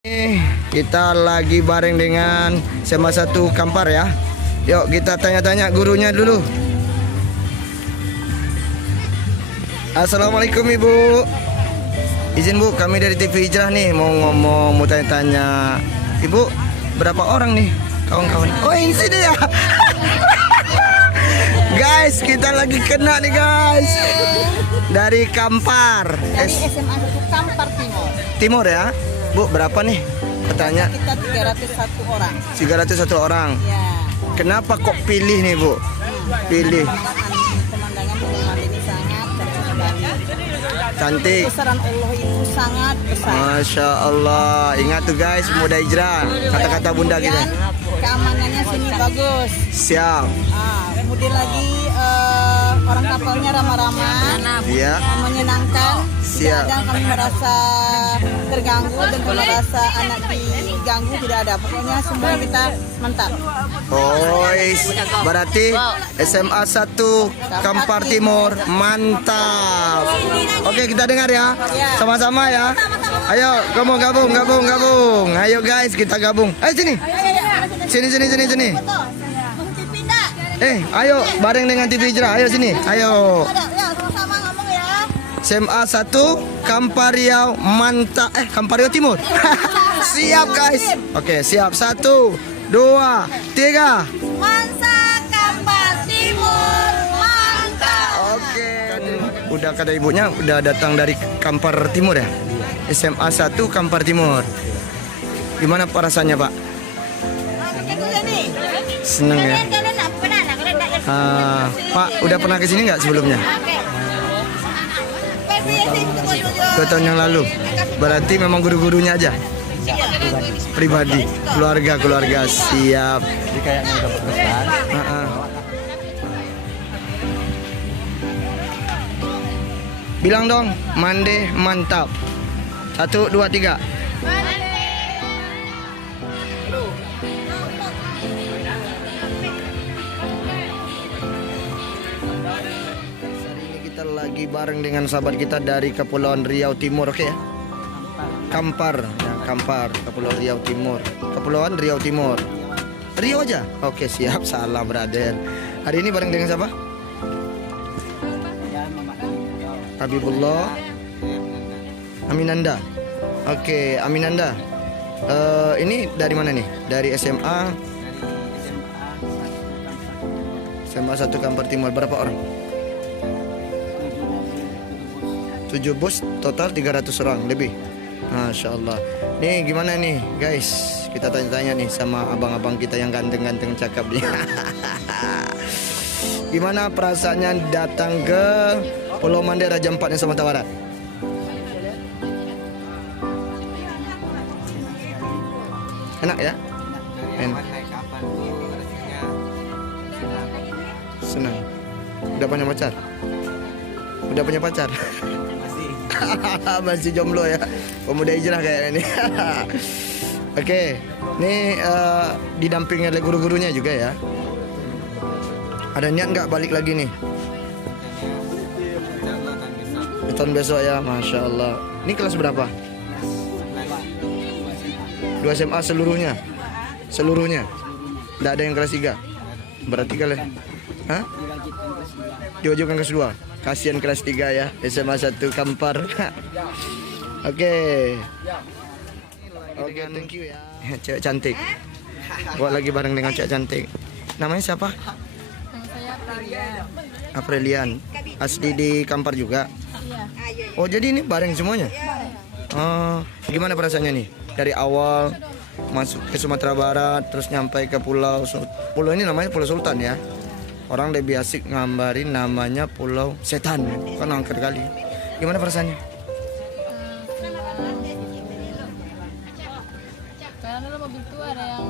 Kita lagi bareng dengan SMA 1 Kampar ya. Yuk kita tanya-tanya gurunya dulu. Assalamualaikum Ibu. Izin Bu, kami dari TV Hijrah nih mau ngomong, mau tanya-tanya. Ibu, berapa orang nih kawan-kawan? Oh ini sih dia. Guys, kita lagi kena nih guys. Dari Kampar. Dari SMA 1 Kampar Timur. Timur ya. Bu, berapa nih? Bertanya. Kita 301 orang. 301 orang. Ya. Kenapa kok pilih nih Bu? Pilih. Pemandangan pemandangan ini sangat cantik. Cantik. Besaran Allah itu sangat besar. Masya Allah. Ingat tuh guys, Muda Hijrah. Kata-kata bunda kita. Kemudian, keamanannya sini bagus. Siap. Kemudian lagi orang kapalnya ramah-ramah, Iya. menyenangkan. Siap. Tidak ada kami merasa terganggu dan kami merasa anak diganggu, tidak ada. Pokoknya semua kita mantap. Oh, berarti SMA 1 Kampar Timur mantap. Oke, kita dengar ya. Sama-sama ya. Ayo, kamu gabung. Ayo guys, kita gabung. Ayo sini. Sini. Ayo bareng dengan TV Hijrah. Ayo sini. Ayo. Sama-sama ngomong ya. SMA 1 Kampar Riau mantap. Kampar Riau Timur. Siap guys. Oke, siap. 1, 2, 3. Mansa Kampar Timur mantap. Oke. Udah kata ibunya udah datang dari Kampar Timur ya? SMA 1 Kampar Timur. Gimana perasaannya, Pak? Seneng ya? Pak, udah pernah ke sini nggak sebelumnya? 2 tahun yang lalu. Berarti memang guru-gurunya aja? Pribadi, keluarga siap. Jadi kayaknya udah berkesan. Bilang dong, Mande mantap. 1, 2, 3. Kita lagi bareng dengan sahabat kita dari Kepulauan Riau Timur, oke ya? Kampar, ya, Kampar, Kepulauan Riau Timur. Kepulauan Riau Timur. Riau aja? Oke, siap, salah brother. Hari ini bareng dengan siapa? Habibullah Aminanda. Oke, Aminanda. Ini dari mana nih? Dari SMA 1 Kampar Timur. Berapa orang? 7 bus, total 300 orang lebih. Masya Allah. Nih gimana nih guys? Kita tanya-tanya nih sama abang-abang kita yang ganteng-ganteng cakep nih. Gimana perasaannya datang ke Pulau Mande Raja Ampat yang Sumatera Barat? Enak ya? Enak. Senang. Udah punya pacar? Udah punya pacar? Masih jomblo ya. Pemuda Hijrah kayaknya ini. Oke, ini didampingi oleh guru-gurunya juga ya. Ada niat nggak balik lagi nih? Di tahun besok ya, Masya Allah. Ini kelas berapa? 2 SMA seluruhnya? Seluruhnya? Nggak ada yang kelas 3? Berarti kalian? Hah? Diajukan kelas 2? Kasihan kelas 3 ya, SMA 1 Kampar. Oke, thank you ya. Cewek cantik. Gua lagi bareng dengan cewek cantik. Namanya siapa? Saya Prilian. Aprilian. Asli di Kampar juga? Iya. Oh jadi ini bareng semuanya? Oh, gimana perasaannya nih? Dari awal masuk ke Sumatera Barat, terus nyampe ke pulau ini namanya Pulau Sultan ya. Orang lebih asik ngambarin namanya Pulau Setan. Kan angker kali. Gimana perasaannya? Karena dalam mobil itu ada yang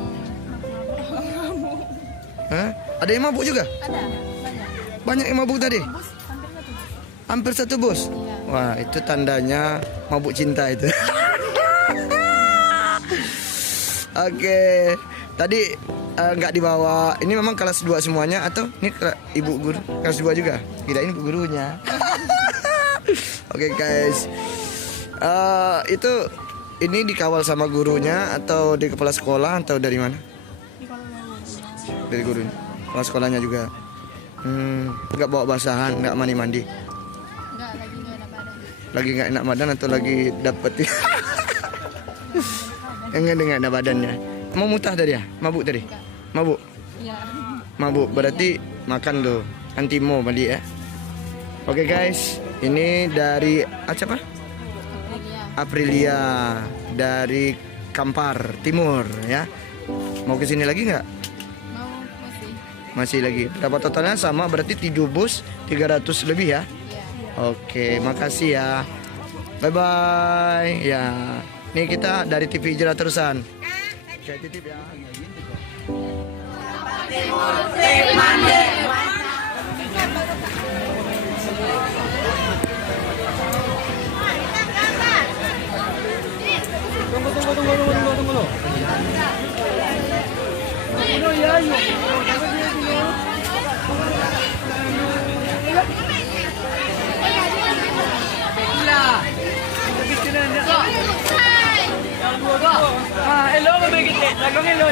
Hah? Ada yang mabuk juga? ada banyak. Banyak yang mabuk tadi? Bus Hampir hampir 1 satu bus? Wah itu tandanya mabuk cinta itu. Oke, tadi nggak dibawa. Ini memang kelas 2 semuanya atau ini ibu guru kelas 2 juga? Kirain ibu gurunya. Oke guys, itu ini dikawal sama gurunya atau di kepala sekolah atau dari mana? Dari gurunya. Kepala sekolahnya juga. Nggak bawa basahan, nggak mandi-mandi. Enggak, lagi nggak enak badan. Lagi nggak enak badan atau lagi dapet? Enggak enak badannya. Mau muntah tadi ya? Mabuk tadi? Mabuk? Iya. Mabuk berarti makan tuh. Antimo tadi ya. Oke guys, ini dari siapa? Aprilia dari Kampar Timur ya. Mau ke sini lagi nggak? Mau masih. Masih lagi. Berapa totalnya sama berarti 7 bus 300 lebih ya. Iya. Oke, makasih ya. Bye bye. Ya. Nih kita dari TV Hijrah Terusan. Saya titip ya. Tunggu. Hello, mga gite. Lagong hello,